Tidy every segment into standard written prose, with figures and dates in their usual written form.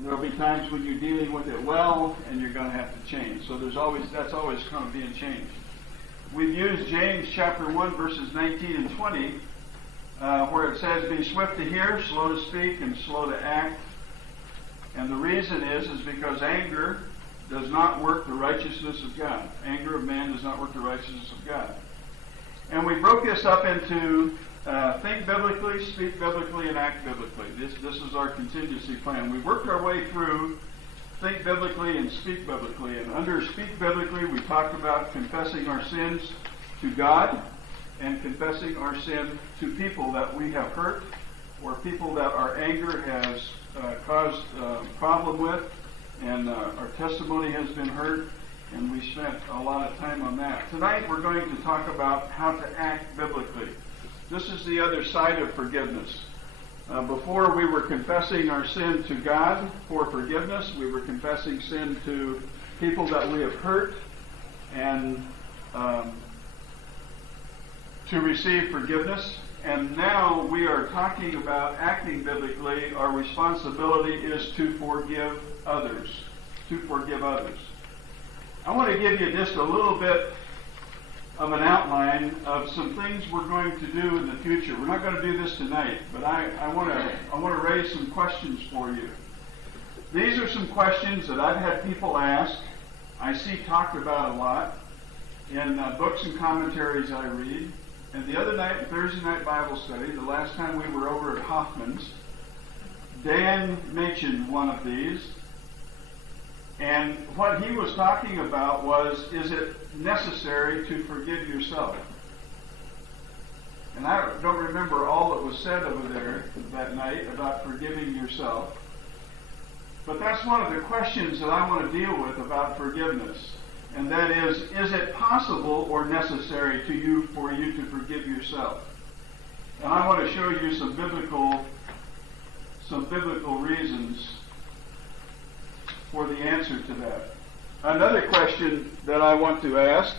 And there will be times when you're dealing with it well, and you're going to have to change. So that's always kind of being changed. We've used James chapter 1, verses 19 and 20, where it says, "Be swift to hear, slow to speak, and slow to act." And the reason is because anger does not work the righteousness of God. Anger of man does not work the righteousness of God. And we broke this up into think biblically, speak biblically, and act biblically. This is our contingency plan. We worked our way through think biblically and speak biblically. And under speak biblically, we talked about confessing our sins to God and confessing our sin to people that we have hurt or people that our anger has caused a problem with, and our testimony has been heard, and we spent a lot of time on that. Tonight we're going to talk about how to act biblically. This is the other side of forgiveness. Before we were confessing our sin to God for forgiveness, we were confessing sin to people that we have hurt and to receive forgiveness. And now we are talking about acting biblically. Our responsibility is to forgive others. To forgive others. I want to give you just a little bit of an outline of some things we're going to do in the future. We're not going to do this tonight, but I want to raise some questions for you. These are some questions that I've had people ask. I see talked about a lot in books and commentaries I read. And the other night, Thursday night Bible study, the last time we were over at Hoffman's, Dan mentioned one of these. And what he was talking about was, is it necessary to forgive yourself? And I don't remember all that was said over there that night about forgiving yourself. But that's one of the questions that I want to deal with about forgiveness. And that is it possible or necessary for you to forgive yourself? And I want to show you some biblical reasons for the answer to that. Another question that I want to ask,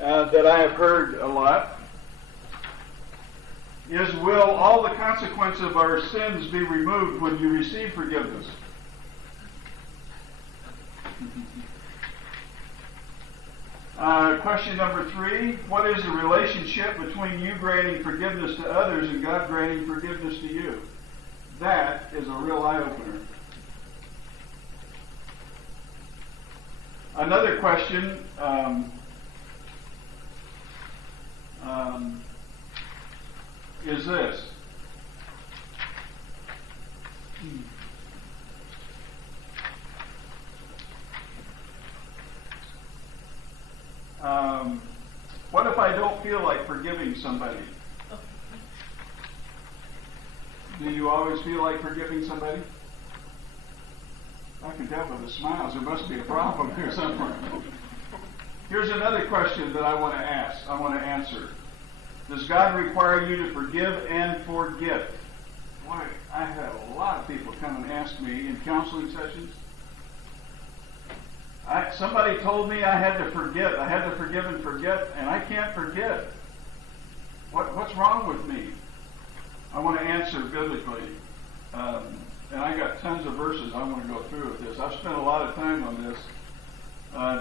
that I have heard a lot, is will all the consequence of our sins be removed when you receive forgiveness? Question number 3, what is the relationship between you granting forgiveness to others and God granting forgiveness to you? That is a real eye-opener. Another question is this. What if I don't feel like forgiving somebody? Do you always feel like forgiving somebody? I can tell by the smiles there must be a problem here somewhere. Here's another question that I want to answer. Does God require you to forgive and forget? Boy, I had a lot of people come and ask me in counseling sessions. Somebody told me I had to forget. I had to forgive and forget, and I can't forget. What's wrong with me? I want to answer biblically. And I got tons of verses I want to go through with this. I've spent a lot of time on this.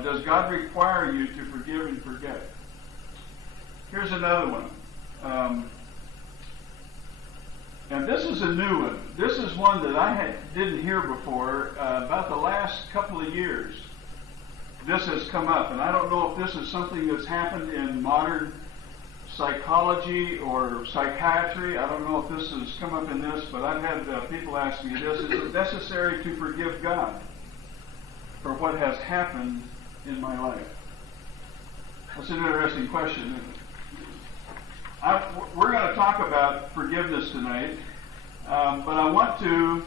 Does God require you to forgive and forget? Here's another one. And this is a new one. This is one that I didn't hear before. About the last couple of years, this has come up. And I don't know if this is something that's happened in modern psychology or psychiatry. I don't know if this has come up in this, but I've had people ask me this. Is it necessary to forgive God for what has happened in my life? That's an interesting question, isn't it? We're going to talk about forgiveness tonight, but I want to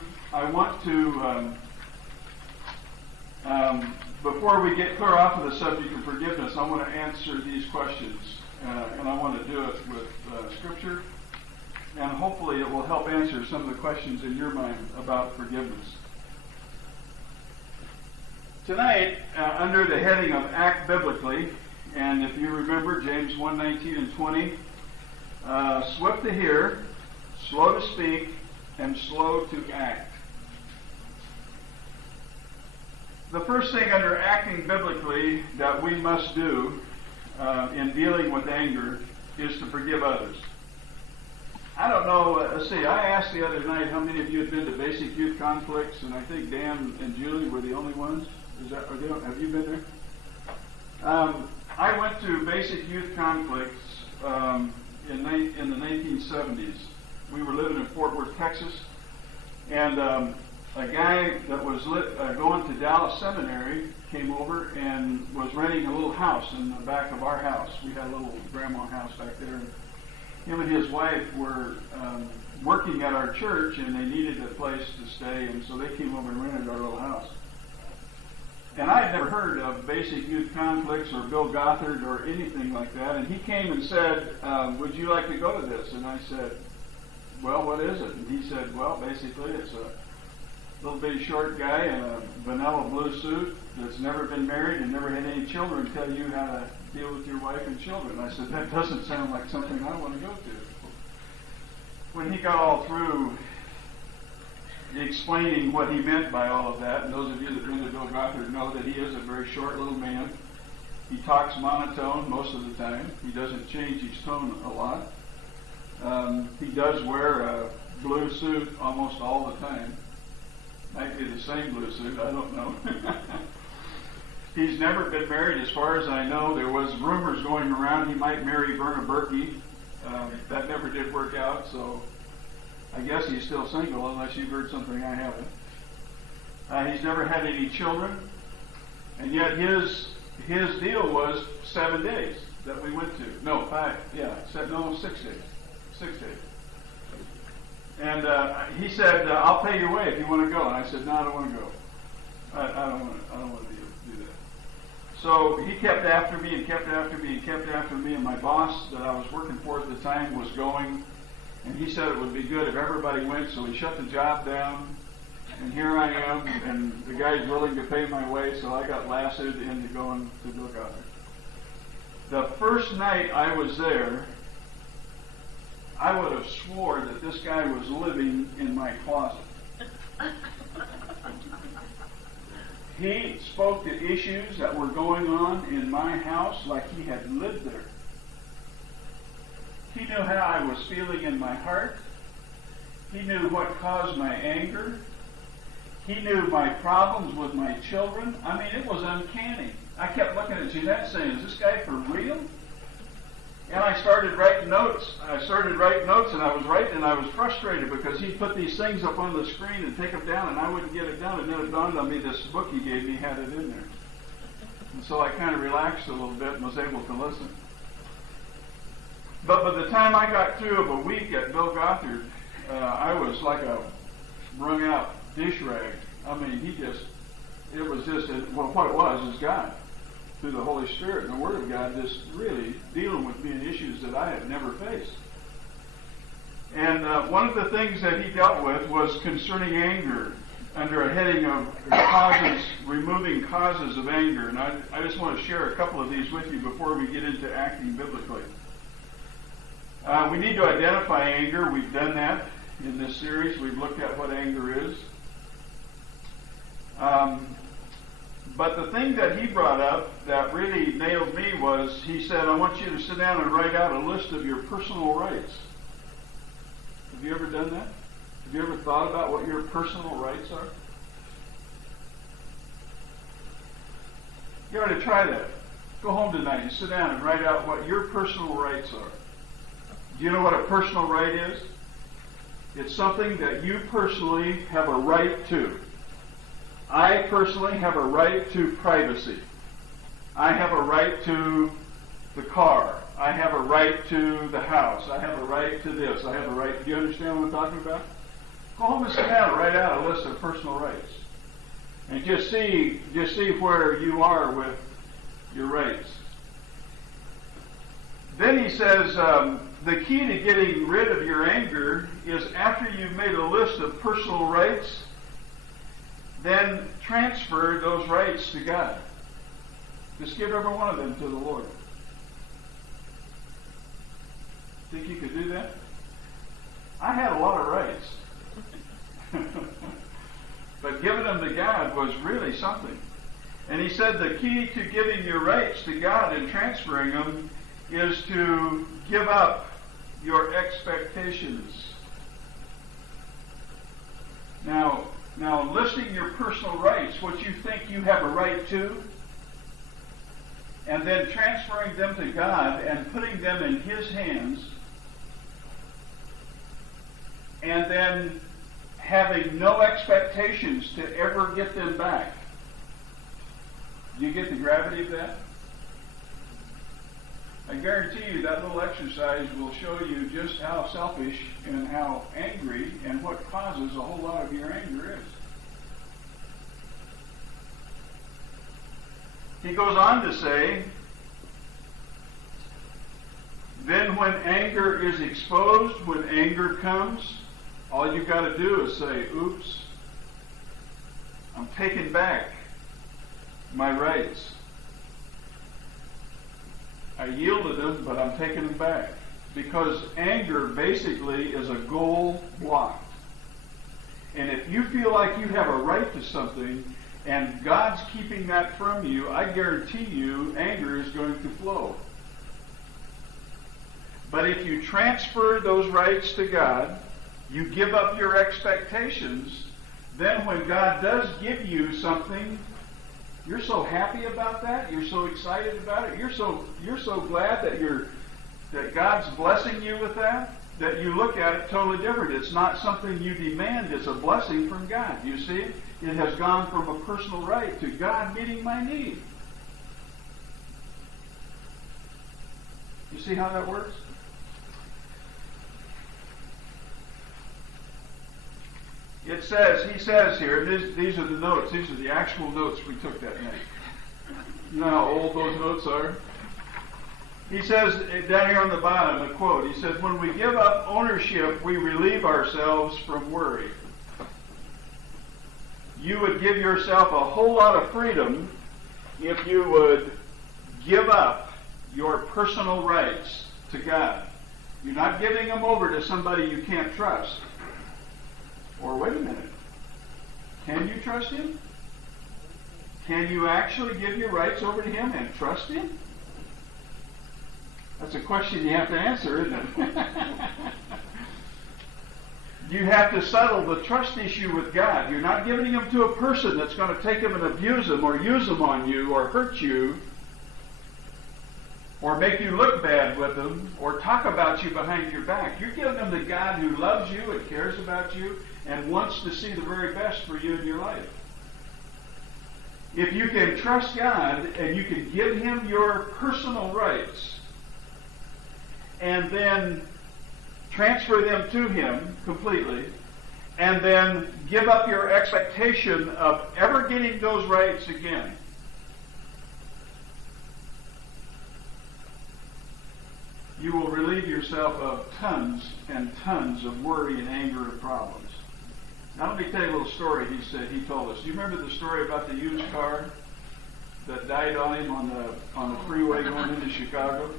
before we get clear off of the subject of forgiveness, I want to answer these questions, and I want to do it with Scripture, and hopefully it will help answer some of the questions in your mind about forgiveness. Tonight, under the heading of Act Biblically, and if you remember James 1:19 and 20, swift to hear, slow to speak, and slow to act. The first thing under acting biblically that we must do in dealing with anger is to forgive others. I don't know, let's see, I asked the other night how many of you had been to basic youth conflicts, and I think Dan and Julie were the only ones. Have you been there? I went to basic youth conflicts in the 1970s. We were living in Fort Worth, Texas, and a guy that was going to Dallas Seminary came over and was renting a little house in the back of our house. We had a little grandma house back there. Him and his wife were working at our church, and they needed a place to stay, and so they came over and rented our little house. And I had never heard of basic youth conflicts or Bill Gothard or anything like that, and he came and said, would you like to go to this? And I said, well, what is it? And he said, well, basically it's a little bitty short guy in a vanilla blue suit that's never been married and never had any children tell you how to deal with your wife and children. I said, that doesn't sound like something I want to go to. When he got all through explaining what he meant by all of that, and those of you that have been to Bill Gothard know that he is a very short little man. He talks monotone most of the time. He doesn't change his tone a lot. He does wear a blue suit almost all the time. Might be the same blue suit, I don't know. He's never been married as far as I know. There was rumors going around he might marry Verna Berkey. That never did work out, so I guess he's still single unless you've heard something I haven't. He's never had any children, and yet his deal was 7 days that we went to. No, 5. Yeah, 6 days. 6 days. And he said, "I'll pay your way if you want to go." And I said, "No, I don't want to go. I don't want to do that." So he kept after me and kept after me and kept after me, and my boss that I was working for at the time was going, and he said it would be good if everybody went, so he shut the job down, and here I am, and the guy's willing to pay my way, so I got lassoed into going to Bill Gothard. The first night I was there, I would have swore that this guy was living in my closet. He spoke to issues that were going on in my house like he had lived there. He knew how I was feeling in my heart. He knew what caused my anger. He knew my problems with my children. I mean, it was uncanny. I kept looking at Jeanette saying, "Is this guy for real?" And I started writing notes. And I was writing, and I was frustrated because he'd put these things up on the screen and take them down, and I wouldn't get it done. And then it dawned on me this book he gave me had it in there. And so I kind of relaxed a little bit and was able to listen. But by the time I got through of a week at Bill Gothard, I was like a wrung out dish rag. I mean, what it was is God, through the Holy Spirit and the Word of God, just really dealing with me in issues that I had never faced. And one of the things that he dealt with was concerning anger, under a heading of removing causes of anger. And I just want to share a couple of these with you before we get into acting biblically. We need to identify anger. We've done that in this series. We've looked at what anger is. But the thing that he brought up that really nailed me was, he said, "I want you to sit down and write out a list of your personal rights." Have you ever done that? Have you ever thought about what your personal rights are? You ought to try that. Go home tonight and sit down and write out what your personal rights are. Do you know what a personal right is? It's something that you personally have a right to. I personally have a right to privacy. I have a right to the car. I have a right to the house. I have a right to this. I have a right. Do you understand what I'm talking about? Go home and sit down and write out a list of personal rights. And just see where you are with your rights. Then he says, the key to getting rid of your anger is, after you've made a list of personal rights, then transfer those rights to God. Just give every one of them to the Lord. Think you could do that? I had a lot of rights. But giving them to God was really something. And he said the key to giving your rights to God and transferring them is to give up your expectations. Now listing your personal rights, what you think you have a right to, and then transferring them to God and putting them in His hands, and then having no expectations to ever get them back. Do you get the gravity of that? I guarantee you that little exercise will show you just how selfish and how angry and what causes a whole lot of your anger is. He goes on to say, then when anger is exposed, when anger comes, all you've got to do is say, oops, I'm taking back my rights. I yielded them, but I'm taking them back. Because anger basically is a goal blocked. And if you feel like you have a right to something, and God's keeping that from you, I guarantee you anger is going to flow. But if you transfer those rights to God, you give up your expectations, then when God does give you something, you're so happy about that, you're so excited about it, you're so glad that God's blessing you with that you look at it totally different. It's not something you demand, it's a blessing from God. You see? It has gone from a personal right to God meeting my need. You see how that works? It says, he says here, these are the notes, these are the actual notes we took that night. You know how old those notes are? He says, down here on the bottom, a quote, he says, when we give up ownership, we relieve ourselves from worry. You would give yourself a whole lot of freedom if you would give up your personal rights to God. You're not giving them over to somebody you can't trust. Or wait a minute, can you trust Him? Can you actually give your rights over to Him and trust Him? That's a question you have to answer, isn't it? You have to settle the trust issue with God. You're not giving Him to a person that's going to take Him and abuse Him or use Him on you or hurt you or make you look bad with Him or talk about you behind your back. You're giving Him to God who loves you and cares about you and wants to see the very best for you in your life. If you can trust God and you can give Him your personal rights and then transfer them to Him completely, and then give up your expectation of ever getting those rights again, you will relieve yourself of tons and tons of worry and anger and problems. Now let me tell you a little story he told us. Do you remember the story about the used car that died on him on the freeway going into Chicago?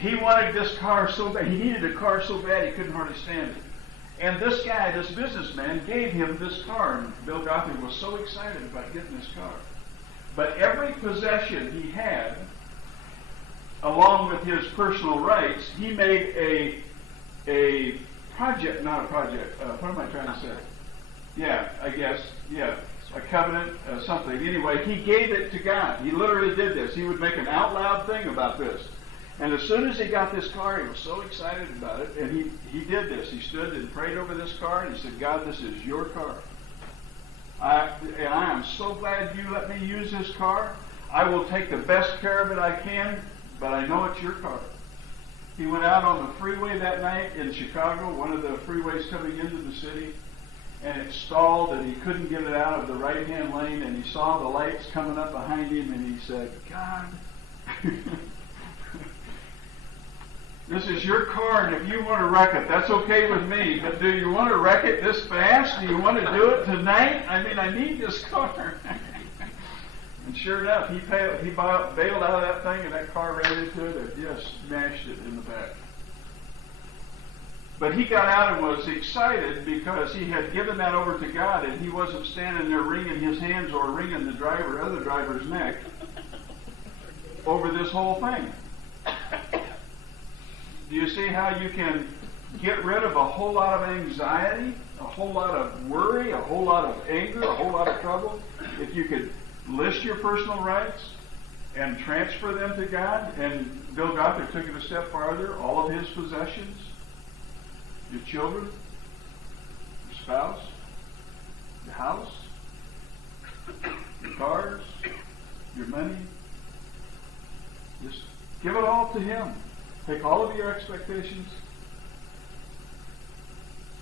He wanted this car so bad. He needed a car so bad he couldn't hardly stand it. And this guy, this businessman, gave him this car. And Bill Gothard was so excited about getting this car. But every possession he had, along with his personal rights, he made a project, not a project. What am I trying to say? Yeah, I guess. Yeah, a covenant, something. Anyway, he gave it to God. He literally did this. He would make an out loud thing about this. And as soon as he got this car, he was so excited about it, and he did this. He stood and prayed over this car, and he said, God, this is your car. I am so glad you let me use this car. I will take the best care of it I can, but I know it's your car. He went out on the freeway that night in Chicago, one of the freeways coming into the city, and it stalled, and he couldn't get it out of the right-hand lane, and he saw the lights coming up behind him, and he said, God, this is your car, and if you want to wreck it, that's okay with me, but do you want to wreck it this fast? Do you want to do it tonight? I mean, I need this car. And sure enough, he bailed out of that thing, and that car ran into it and just smashed it in the back. But he got out and was excited because he had given that over to God, and he wasn't standing there wringing his hands or wringing the other driver's neck over this whole thing. Do you see how you can get rid of a whole lot of anxiety, a whole lot of worry, a whole lot of anger, a whole lot of trouble? If you could list your personal rights and transfer them to God, and Bill Gothard took it a step farther, all of his possessions, your children, your spouse, your house, your cars, your money. Just give it all to him. Take all of your expectations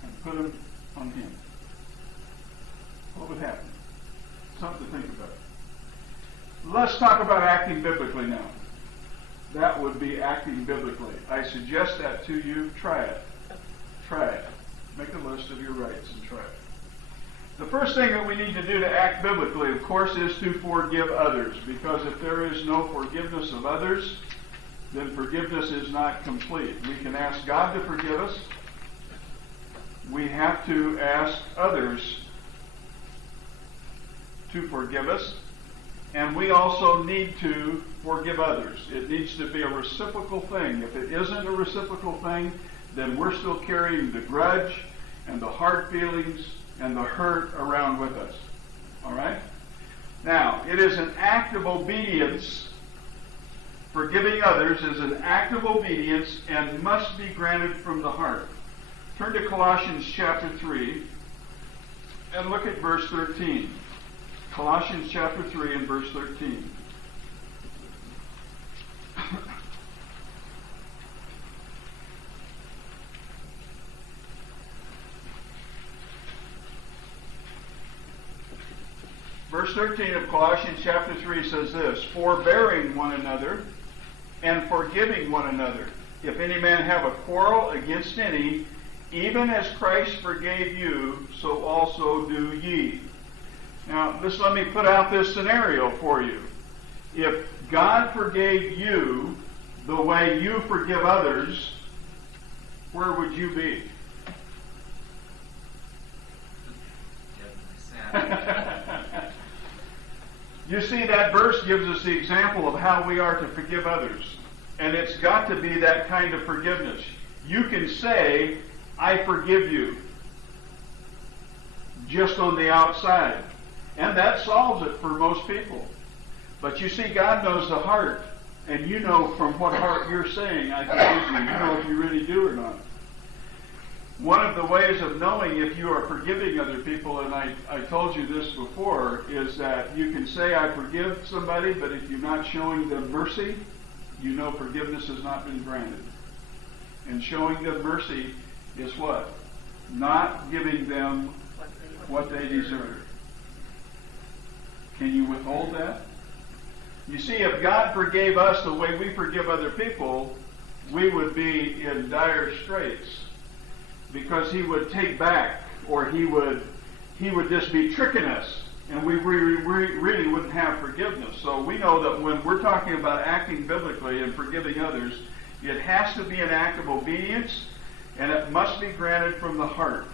and put them on him. What would happen? Something to think about. Let's talk about acting biblically now. That would be acting biblically. I suggest that to you. Try it. Try it. Make a list of your rights and try it. The first thing that we need to do to act biblically, of course, is to forgive others. Because if there is no forgiveness of others, then forgiveness is not complete. We can ask God to forgive us. We have to ask others to forgive us. And we also need to forgive others. It needs to be a reciprocal thing. If it isn't a reciprocal thing, then we're still carrying the grudge and the hard feelings and the hurt around with us. All right? Now, it is an act of obedience. Forgiving others is an act of obedience and must be granted from the heart. Turn to Colossians chapter 3 and look at verse 13. Colossians chapter 3 and verse 13. Verse 13 of Colossians chapter 3 says this, forbearing one another and forgiving one another. If any man have a quarrel against any, even as Christ forgave you, so also do ye. Now, let me put out this scenario for you. If God forgave you the way you forgive others, where would you be? You see, that verse gives us the example of how we are to forgive others. And it's got to be that kind of forgiveness. You can say, I forgive you, just on the outside. And that solves it for most people. But you see, God knows the heart. And you know from what heart you're saying, I forgive you. You know if you really do or not. One of the ways of knowing if you are forgiving other people, and I told you this before, is that you can say, I forgive somebody, but if you're not showing them mercy, you know forgiveness has not been granted. And showing them mercy is what? Not giving them what they deserve. Can you withhold that? You see, if God forgave us the way we forgive other people, we would be in dire straits. Because he would take back, or he would just be tricking us, and we really wouldn't have forgiveness. So we know that when we're talking about acting biblically and forgiving others, it has to be an act of obedience, and it must be granted from the heart.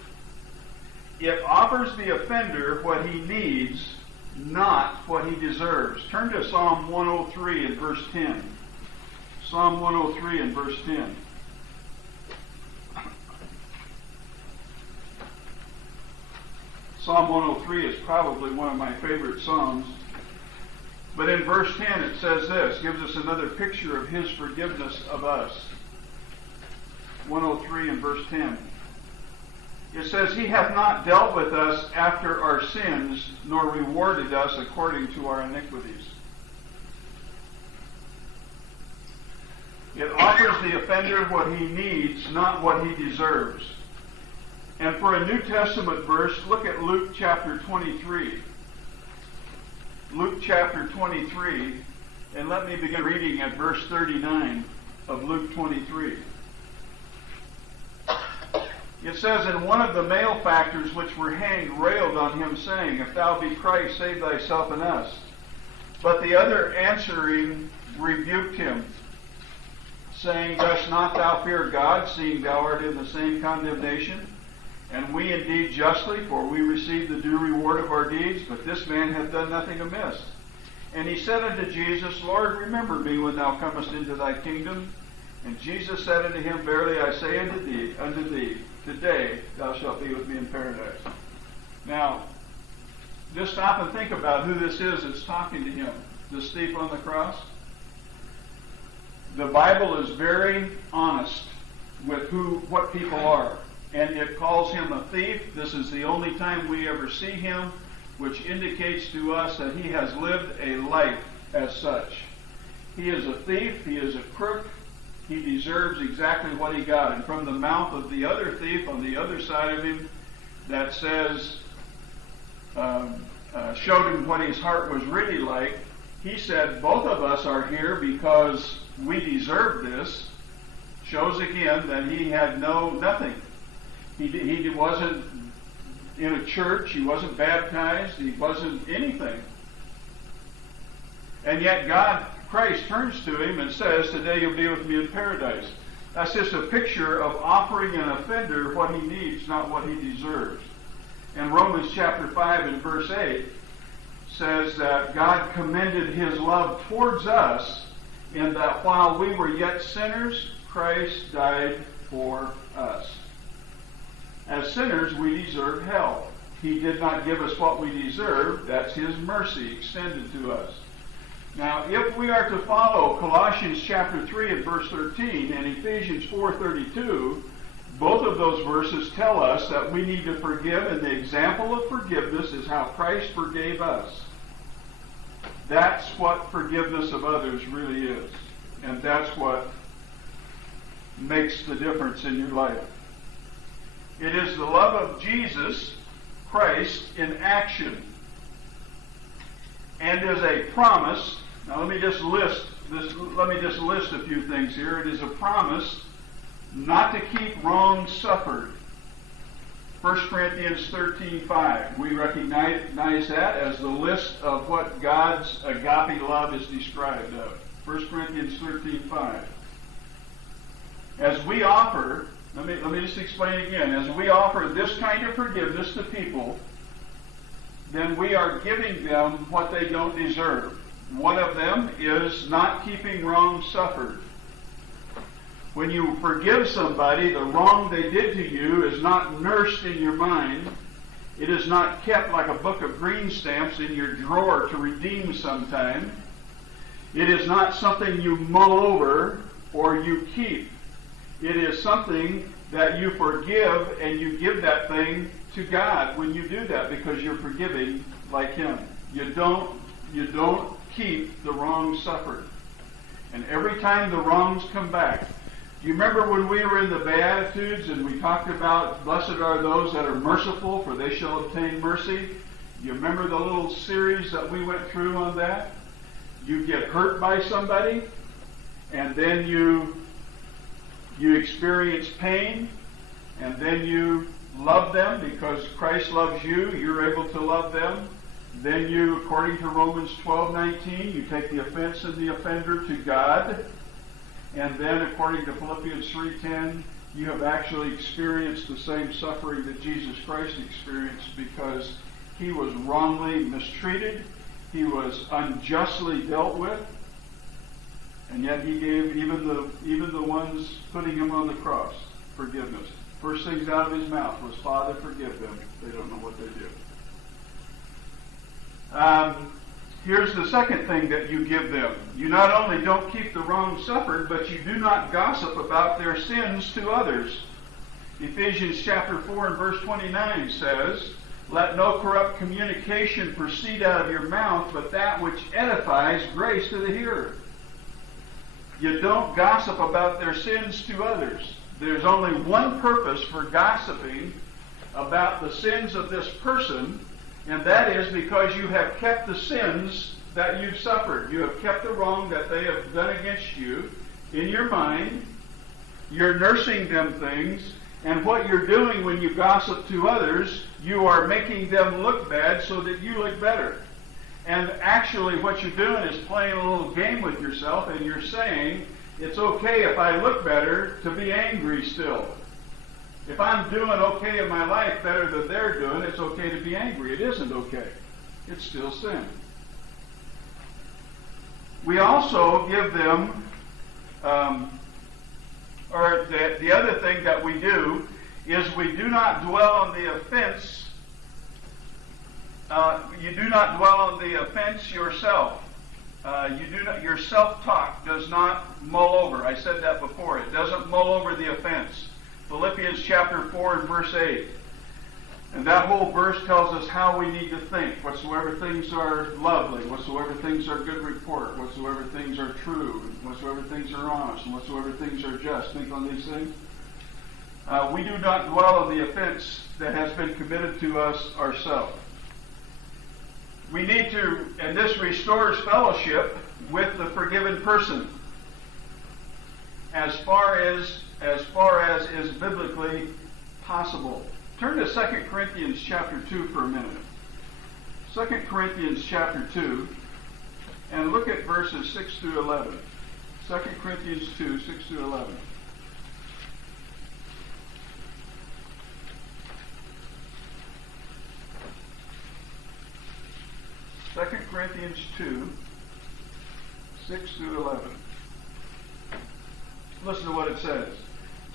It offers the offender what he needs, not what he deserves. Turn to Psalm 103 and verse 10. Psalm 103 and verse 10. Psalm 103 is probably one of my favorite psalms. But in verse 10 it says this, gives us another picture of his forgiveness of us. 103 and verse 10. It says, he hath not dealt with us after our sins, nor rewarded us according to our iniquities. It offers the offender what he needs, not what he deserves. And for a New Testament verse, look at Luke chapter 23. Luke chapter 23, and let me begin reading at verse 39 of Luke 23. It says, and one of the malefactors which were hanged railed on him, saying, if thou be Christ, save thyself and us. But the other answering rebuked him, saying, Dost not thou fear God, seeing thou art in the same condemnation? And we indeed justly, for we receive the due reward of our deeds, but this man hath done nothing amiss. And he said unto Jesus, Lord, remember me when thou comest into thy kingdom. And Jesus said unto him, Verily I say unto thee, today thou shalt be with me in paradise. Now, just stop and think about who this is that's talking to him, this thief on the cross. The Bible is very honest with what people are. And it calls him a thief. This is the only time we ever see him, which indicates to us that he has lived a life as such. He is a thief. He is a crook. He deserves exactly what he got. And from the mouth of the other thief on the other side of him that says, showed him what his heart was really like, he said, both of us are here because we deserve this. Shows again that he had nothing. He wasn't in a church. He wasn't baptized. He wasn't anything. And yet Christ turns to him and says, Today you'll be with me in paradise. That's just a picture of offering an offender what he needs, not what he deserves. And Romans chapter 5 and verse 8 says that God commended his love towards us in that while we were yet sinners, Christ died for us. As sinners, we deserve hell. He did not give us what we deserve. That's his mercy extended to us. Now, if we are to follow Colossians chapter 3 and verse 13 and Ephesians 4:32, both of those verses tell us that we need to forgive, and the example of forgiveness is how Christ forgave us. That's what forgiveness of others really is. And that's what makes the difference in your life. It is the love of Jesus Christ in action, and is a promise. Now let me just list a few things here. It is a promise not to keep wrong suffered. 1 Corinthians 13:5. We recognize that as the list of what God's agape love is described of. 1 Corinthians 13:5. As we offer, let me just explain again. As we offer this kind of forgiveness to people, then we are giving them what they don't deserve. One of them is not keeping wrong suffered. When you forgive somebody, the wrong they did to you is not nursed in your mind. It is not kept like a book of green stamps in your drawer to redeem sometime. It is not something you mull over or you keep. It is something that you forgive, and you give that thing to God when you do that, because you're forgiving like him. You don't keep the wrong suffered. And every time the wrongs come back, do you remember when we were in the Beatitudes and we talked about blessed are those that are merciful, for they shall obtain mercy? You remember the little series that we went through on that? You get hurt by somebody, and then you experience pain, and then you love them because Christ loves you. You're able to love them. Then you, according to Romans 12:19, you take the offense and the offender to God. And then, according to Philippians 3:10, you have actually experienced the same suffering that Jesus Christ experienced, because he was wrongly mistreated. He was unjustly dealt with. And yet he gave even the ones putting him on the cross forgiveness. First things out of his mouth was, Father, forgive them. They don't know what they do. Here's the second thing that you give them. You not only don't keep the wrong suffered, but you do not gossip about their sins to others. Ephesians chapter 4 and verse 29 says, Let no corrupt communication proceed out of your mouth, but that which edifies grace to the hearer. You don't gossip about their sins to others. There's only one purpose for gossiping about the sins of this person, and that is because you have kept the sins that you've suffered. You have kept the wrong that they have done against you in your mind. You're nursing them things, and what you're doing when you gossip to others, you are making them look bad so that you look better. And actually what you're doing is playing a little game with yourself, and you're saying, It's okay if I look better to be angry still. If I'm doing okay in my life better than they're doing, it's okay to be angry. It isn't okay. It's still sin. We also give them, the other thing that we do is we do not dwell on the offense. You do not dwell on the offense yourself. Your self-talk does not mull over. I said that before. It doesn't mull over the offense. Philippians chapter 4 and verse 8. And that whole verse tells us how we need to think. Whatsoever things are lovely, whatsoever things are good report, whatsoever things are true, whatsoever things are honest, and whatsoever things are just. Think on these things. We do not dwell on the offense that has been committed to us ourselves. We need to, and this restores fellowship with the forgiven person as far as is biblically possible. Turn to 2 Corinthians chapter 2 for a minute. 2 Corinthians chapter 2, and look at verses 6 through 11. 2 Corinthians 2, 6 through 11. Second Corinthians 2, 6 through 11. Listen to what it says.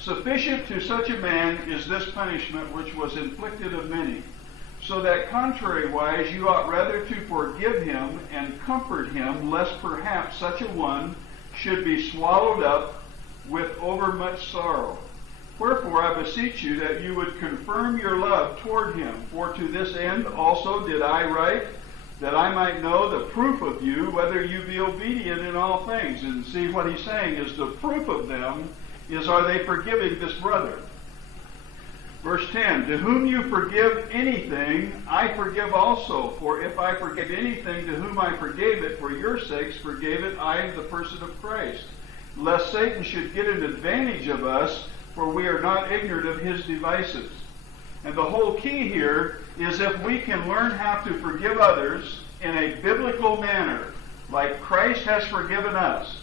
Sufficient to such a man is this punishment which was inflicted of many, so that contrariwise you ought rather to forgive him and comfort him, lest perhaps such a one should be swallowed up with overmuch sorrow. Wherefore I beseech you that you would confirm your love toward him. For to this end also did I write, that I might know the proof of you, whether you be obedient in all things. And see, what he's saying is the proof of them is, are they forgiving this brother? Verse 10, to whom you forgive anything, I forgive also. For if I forgive anything to whom I forgave it, for your sakes forgave it I, the person of Christ, lest Satan should get an advantage of us, for we are not ignorant of his devices. And the whole key here is if we can learn how to forgive others in a biblical manner, like Christ has forgiven us,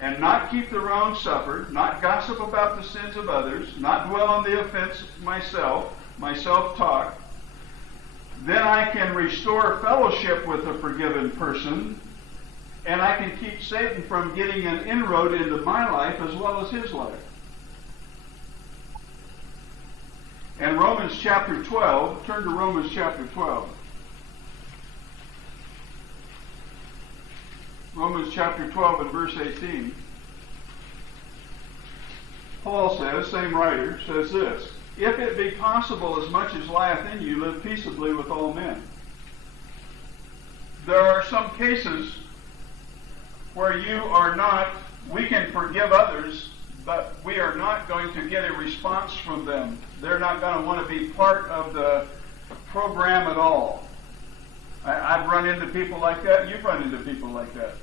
and not keep the wrong suffered, not gossip about the sins of others, not dwell on the offense myself, my self-talk, then I can restore fellowship with the forgiven person, and I can keep Satan from getting an inroad into my life as well as his life. And Romans chapter 12, turn to Romans chapter 12. Romans chapter 12 and verse 18. Paul says, same writer, says this, if it be possible, as much as lieth in you, live peaceably with all men. There are some cases where we can forgive others, but we are not going to get a response from them. They're not going to want to be part of the program at all. I've run into people like that. You've run into people like that.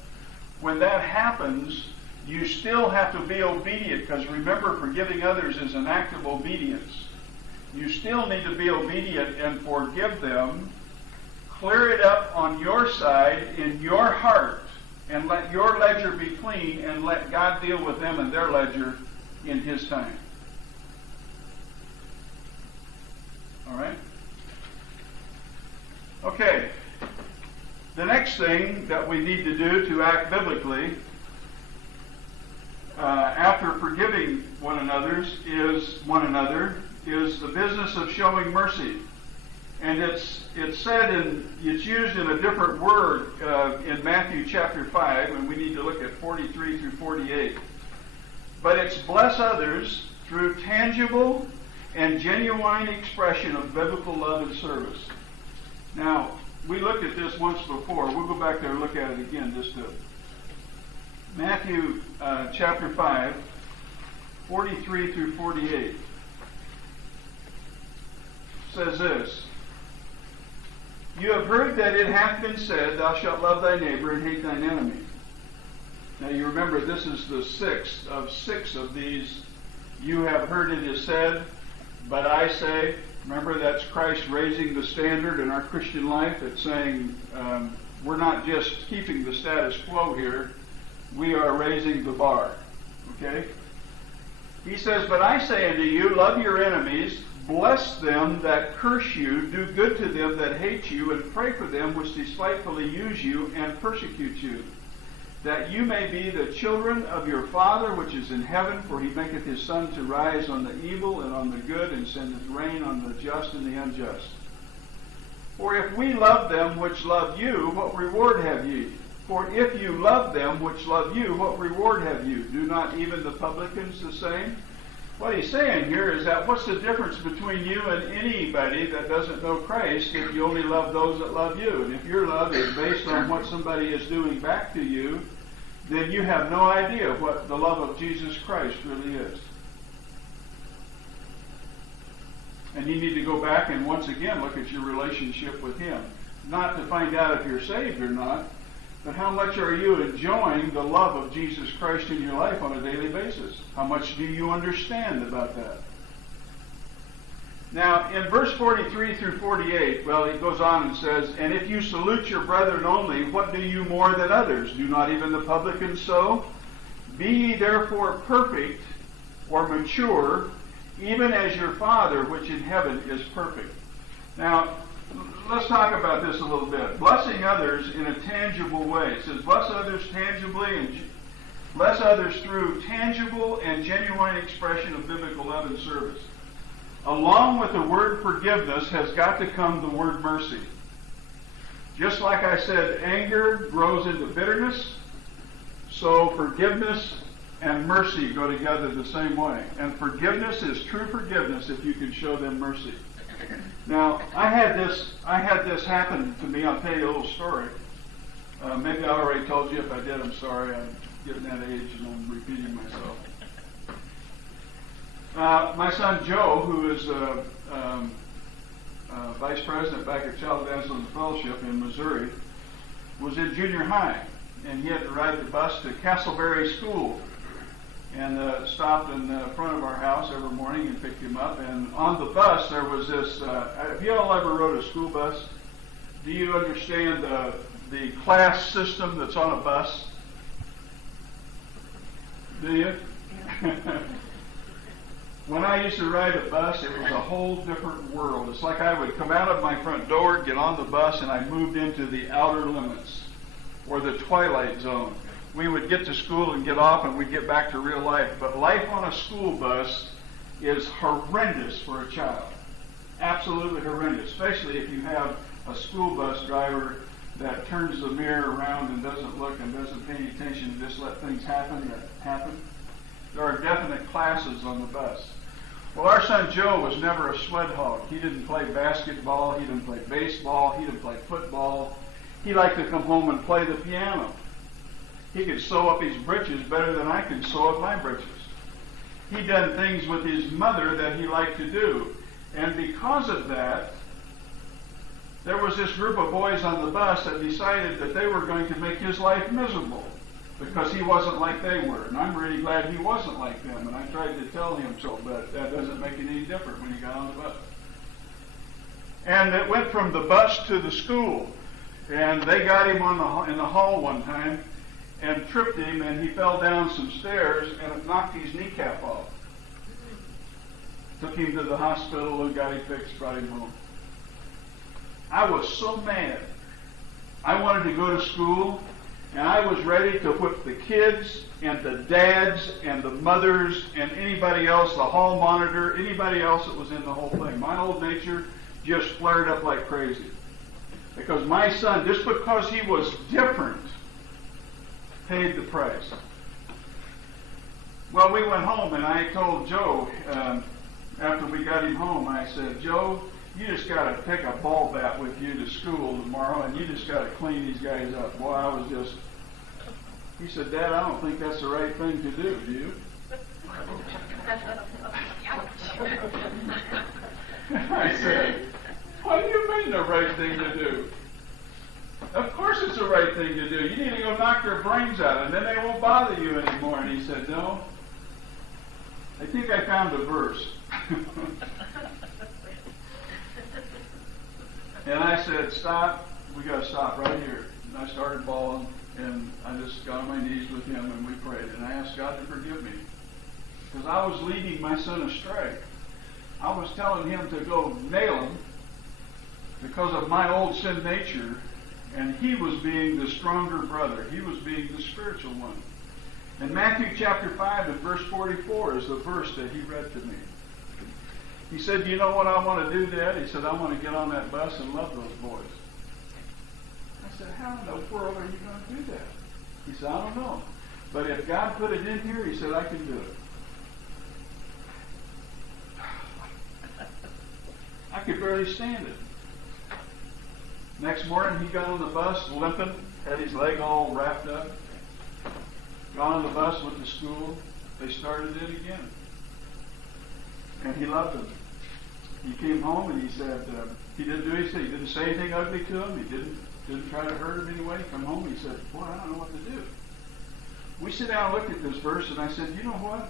When that happens, you still have to be obedient, because remember, forgiving others is an act of obedience. You still need to be obedient and forgive them. Clear it up on your side, in your heart, and let your ledger be clean, and let God deal with them and their ledger in his time. All right? Okay. The next thing that we need to do to act biblically after forgiving one another is the business of showing mercy. And it's used in a different word in Matthew chapter 5, and we need to look at 43 through 48. But it's bless others through tangible and genuine expression of biblical love and service. Now, we looked at this once before. We'll go back there and look at it again just to... Matthew chapter 5, 43 through 48 says this, you have heard that it hath been said, thou shalt love thy neighbor and hate thine enemy. Now you remember, this is the sixth of six of these. You have heard it is said, but I say. Remember, that's Christ raising the standard in our Christian life. It's saying we're not just keeping the status quo here. We are raising the bar. Okay? He says, but I say unto you, love your enemies, bless them that curse you, do good to them that hate you, and pray for them which despitefully use you and persecute you, that you may be the children of your Father which is in heaven, for he maketh his sun to rise on the evil and on the good, and sendeth rain on the just and the unjust. For if we love them which love you, what reward have ye? For if you love them which love you, what reward have you? Do not even the publicans the same? What he's saying here is that what's the difference between you and anybody that doesn't know Christ if you only love those that love you? And if your love is based on what somebody is doing back to you, then you have no idea what the love of Jesus Christ really is. And you need to go back and once again look at your relationship with him. Not to find out if you're saved or not, but how much are you enjoying the love of Jesus Christ in your life on a daily basis? How much do you understand about that? Now, in verse 43 through 48, well, he goes on and says, and if you salute your brethren only, what do you more than others? Do not even the publicans so? Be ye therefore perfect or mature, even as your Father which in heaven is perfect. Now, let's talk about this a little bit. Blessing others in a tangible way. It says, bless others tangibly and bless others through tangible and genuine expression of biblical love and service. Along with the word forgiveness has got to come the word mercy. Just like I said, anger grows into bitterness, so forgiveness and mercy go together the same way. And forgiveness is true forgiveness if you can show them mercy. Now, I had this happen to me. I'll tell you a little story. Maybe I already told you. If I did, I'm sorry. I'm getting that age and I'm repeating myself. My son Joe, who is vice president back at Child Dazzling Fellowship in Missouri, was in junior high, and he had to ride the bus to Castleberry School, and stopped in front of our house every morning and picked him up. And on the bus there was this, have you all ever rode a school bus? Do you understand the class system that's on a bus? Do you? Yeah. When I used to ride a bus, it was a whole different world. It's like I would come out of my front door, get on the bus, and I moved into the outer limits, or the twilight zone. We would get to school and get off, and we'd get back to real life. But life on a school bus is horrendous for a child. Absolutely horrendous, especially if you have a school bus driver that turns the mirror around and doesn't look and doesn't pay any attention and just let things happen that happen. There are definite classes on the bus. Well, our son Joe was never a sled hog. He didn't play basketball. He didn't play baseball. He didn't play football. He liked to come home and play the piano. He could sew up his britches better than I could sew up my britches. He'd done things with his mother that he liked to do. And because of that, there was this group of boys on the bus that decided that they were going to make his life miserable because he wasn't like they were. And I'm really glad he wasn't like them. And I tried to tell him so, but that doesn't make it any different when he got on the bus. And it went from the bus to the school. And they got him in the hall one time and tripped him, and he fell down some stairs and it knocked his kneecap off. Took him to the hospital and got him fixed, brought him home. I was so mad. I wanted to go to school, and I was ready to whip the kids and the dads and the mothers and anybody else, the hall monitor, anybody else that was in the whole thing. My old nature just flared up like crazy. Because my son, just because he was different, paid the price. Well, we went home, and I told Joe, after we got him home, I said, Joe, you just got to take a ball bat with you to school tomorrow, and you just got to clean these guys up. Boy, I was just... He said, Dad, I don't think that's the right thing to do you? I said, what do you mean the right thing to do? Of course it's the right thing to do. You need to go knock their brains out, and then they won't bother you anymore. And he said, no. I think I found a verse. And I said, stop. We got to stop right here. And I started bawling. And I just got on my knees with him and we prayed. And I asked God to forgive me. Because I was leading my son astray. I was telling him to go nail him because of my old sin nature. And he was being the stronger brother. He was being the spiritual one. And Matthew chapter 5 and verse 44 is the verse that he read to me. He said, "You know what I want to do, Dad?" He said, "I want to get on that bus and love those boys." I said, "How in the world are you going to do that?" He said, "I don't know. But if God put it in here," he said, "I can do it." I could barely stand it. Next morning, he got on the bus limping, had his leg all wrapped up. Got on the bus, went to school. They started it again. And he loved them. He came home and he said, he didn't do anything. He didn't say anything ugly to him. He didn't try to hurt him anyway. He come home, he said, "Boy, I don't know what to do." We sit down and looked at this verse, and I said, "You know what?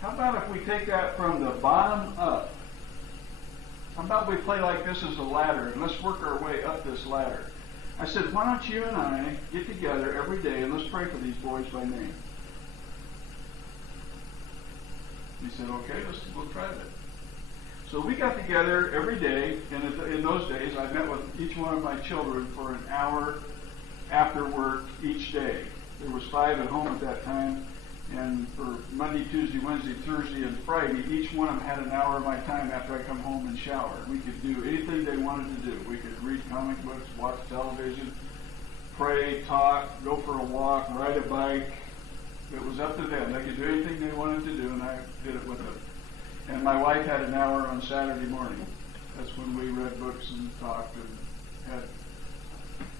How about if we take that from the bottom up? How about we play like this is a ladder, and let's work our way up this ladder?" I said, "Why don't you and I get together every day and let's pray for these boys by name?" He said, "Okay, we'll try that." So we got together every day, and in those days I met with each one of my children for an hour after work each day. There was 5 at home at that time, and for Monday, Tuesday, Wednesday, Thursday, and Friday, each one of them had an hour of my time after I come home and shower. We could do anything they wanted to do. We could read comic books, watch television, pray, talk, go for a walk, ride a bike. It was up to them. They could do anything they wanted to do, and I did it with them. And my wife had an hour on Saturday morning. That's when we read books and talked and had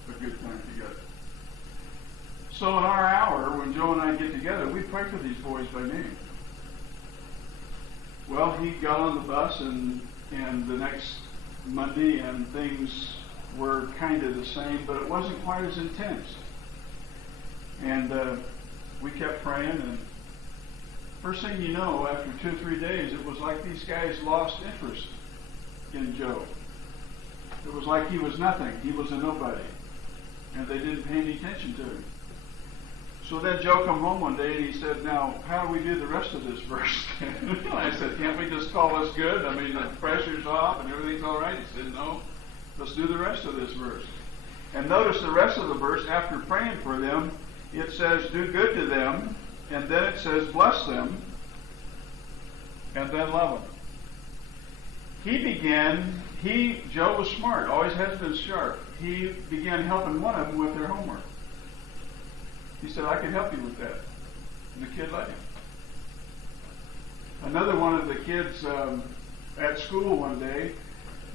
a good time together. So in our hour, when Joe and I get together, we pray for these boys by name. Well, he got on the bus and the next Monday, and things were kind of the same, but it wasn't quite as intense. And we kept praying, and first thing you know, after 2 or 3 days, it was like these guys lost interest in Joe. It was like he was nothing. He was a nobody. And they didn't pay any attention to him. So then Joe come home one day and he said, "Now, how do we do the rest of this verse?" I said, "Can't we just call this good? I mean, the pressure's off and everything's all right." He said, "No, let's do the rest of this verse." And notice the rest of the verse, after praying for them, it says, "Do good to them," and then it says, "Bless them," and then love them. Joe was smart, always has been sharp. He began helping one of them with their homework. He said, "I can help you with that." And the kid let him. Another one of the kids at school one day,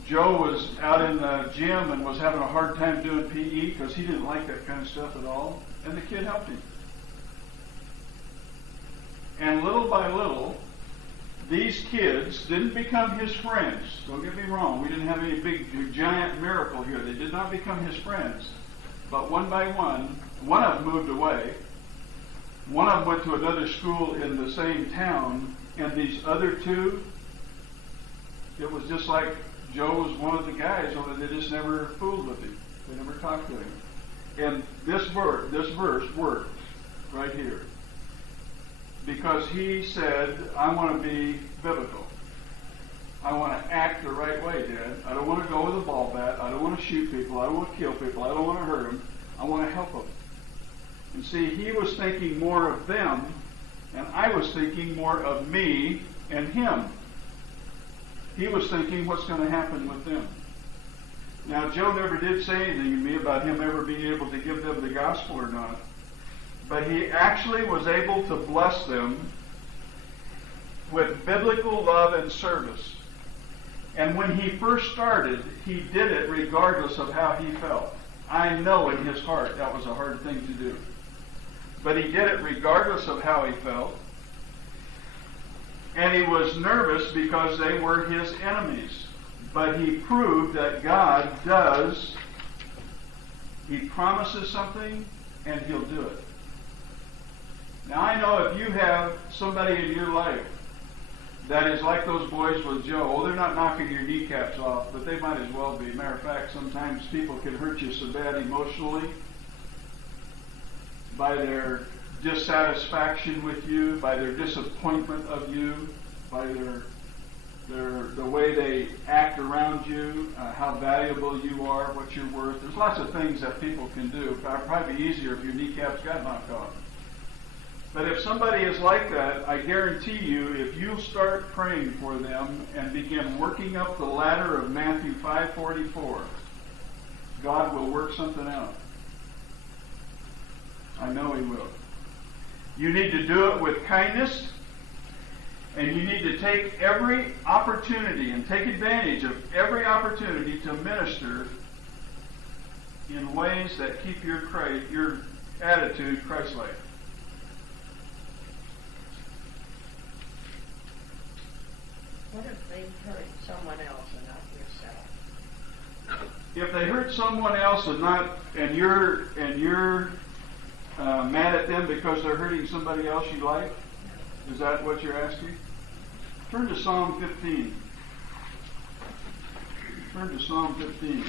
Joe was out in the gym and was having a hard time doing PE because he didn't like that kind of stuff at all. And the kid helped him. And little by little, these kids didn't become his friends. Don't get me wrong. We didn't have any big, giant miracle here. They did not become his friends. But one by one of them moved away. One of them went to another school in the same town. And these other two, it was just like Joe was one of the guys, only they just never fooled with him. They never talked to him. And this verse worked right here. Because he said, "I want to be biblical. I want to act the right way, Dad. I don't want to go with a ball bat. I don't want to shoot people. I don't want to kill people. I don't want to hurt them. I want to help them." And see, he was thinking more of them, and I was thinking more of me and him. He was thinking what's going to happen with them. Now, Joe never did say anything to me about him ever being able to give them the gospel or not. But he actually was able to bless them with biblical love and service. And when he first started, he did it regardless of how he felt. I know in his heart that was a hard thing to do. But he did it regardless of how he felt. And he was nervous because they were his enemies. But he proved that God does. He promises something, and he'll do it. Now, I know if you have somebody in your life that is like those boys with Joe, well, they're not knocking your kneecaps off, but they might as well be. Matter of fact, sometimes people can hurt you so bad emotionally by their dissatisfaction with you, by their disappointment of you, by the way they act around you, how valuable you are, what you're worth. There's lots of things that people can do. It would probably be easier if your kneecaps got knocked off. But if somebody is like that, I guarantee you, if you start praying for them and begin working up the ladder of Matthew 5:44, God will work something out. I know He will. You need to do it with kindness, and you need to take every opportunity and take advantage of every opportunity to minister in ways that keep your attitude Christ-like. What if they hurt someone else and not yourself? If they hurt someone else and you're mad at them because they're hurting somebody else you like, is that what you're asking? Turn to Psalm 15. Turn to Psalm 15.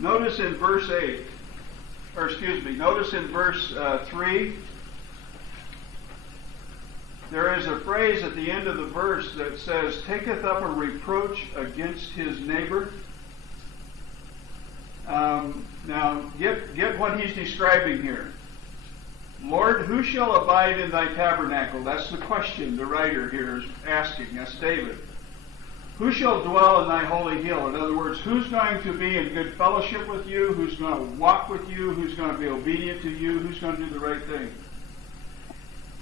Notice in verse 8, notice in verse 3, there is a phrase at the end of the verse that says, taketh up a reproach against his neighbor. Now, get what he's describing here. Lord, who shall abide in thy tabernacle? That's the question the writer here is asking. That's David. Who shall dwell in thy holy hill? In other words, who's going to be in good fellowship with you? Who's going to walk with you? Who's going to be obedient to you? Who's going to do the right thing?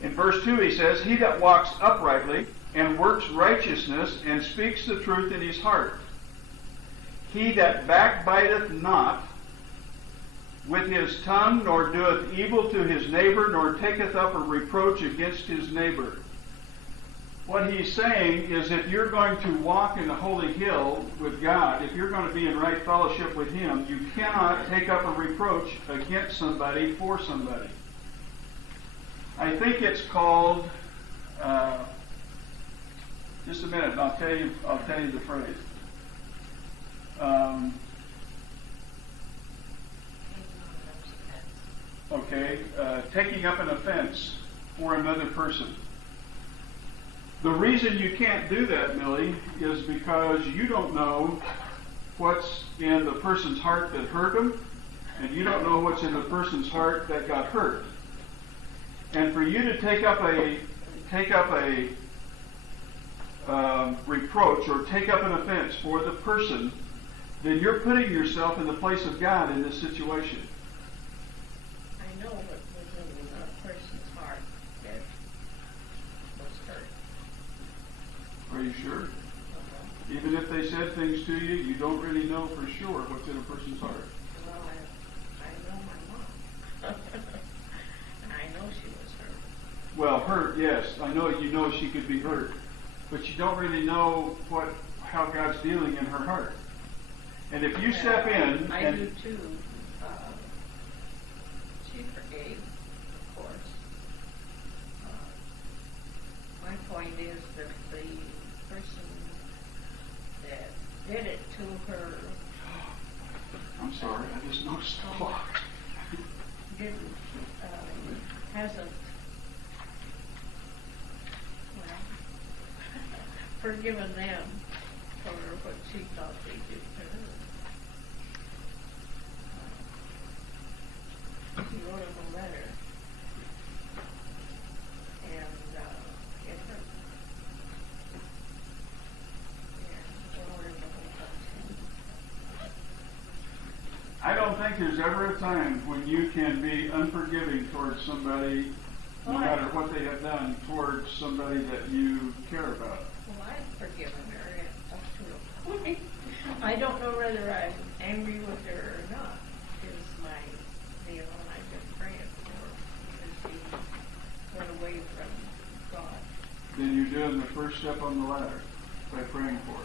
In verse 2 he says, he that walks uprightly and works righteousness and speaks the truth in his heart. He that backbiteth not with his tongue, nor doeth evil to his neighbor, nor taketh up a reproach against his neighbor. What he's saying is if you're going to walk in the holy hill with God, if you're going to be in right fellowship with Him, you cannot take up a reproach against somebody for somebody. I think it's called, just a minute, and I'll tell you the phrase. Taking up an offense for another person. The reason you can't do that, Millie, is because you don't know what's in the person's heart that hurt them, and you don't know what's in the person's heart that got hurt. And for you to take up a reproach or take up an offense for the person, then you're putting yourself in the place of God in this situation. I know what was in the person's heart that was hurt. Are you sure? Even if they said things to you, you don't really know for sure what's in a person's heart. Well, I know my mom. And I know she was hurt. Well, hurt, yes. I know you know she could be hurt. But you don't really know how God's dealing in her heart. And if you step in... I do too. She forgave, of course. My point is that the person that did it to her... I'm sorry, I just noticed the clock. Hasn't forgiven them for what she thought they did to her. She wrote him a letter, and it hurt. And in order to hold up to him. I don't think there's ever a time when you can be unforgiving towards somebody, no matter what they have done, towards somebody that you care about. Well, I've forgiven her up to a point. I don't know whether I'm angry with her or not, is my deal, and I've been praying for her because she went away from God. Then you're doing the first step on the ladder by praying for her.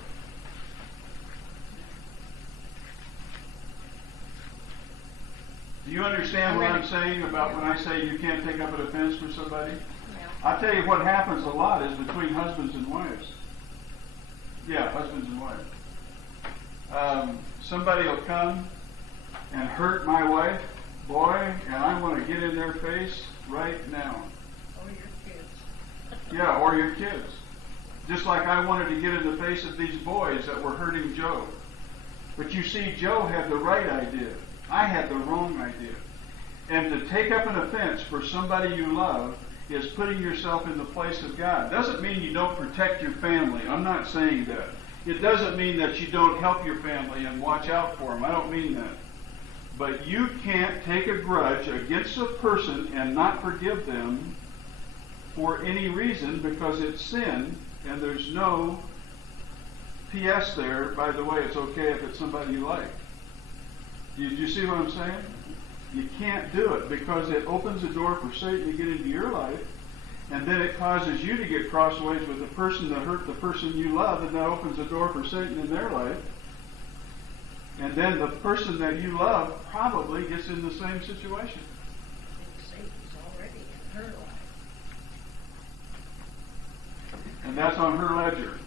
Do you understand what I'm saying about when I say you can't take up an offense for somebody? Yeah. I tell you what happens a lot is between husbands and wives. Yeah, husbands and wives. Somebody will come and hurt my wife, boy, and I want to get in their face right now. Or your kids. Yeah, or your kids. Just like I wanted to get in the face of these boys that were hurting Joe. But you see, Joe had the right idea. I had the wrong idea. And to take up an offense for somebody you love is putting yourself in the place of God. Doesn't mean you don't protect your family. I'm not saying that. It doesn't mean that you don't help your family and watch out for them. I don't mean that. But you can't take a grudge against a person and not forgive them for any reason because it's sin, and there's no P.S. there, by the way, it's okay if it's somebody you like. Do you see what I'm saying? You can't do it because it opens the door for Satan to get into your life, and then it causes you to get crossways with the person that hurt the person you love, and that opens the door for Satan in their life. And then the person that you love probably gets in the same situation. Satan's already in her life. And that's on her ledger.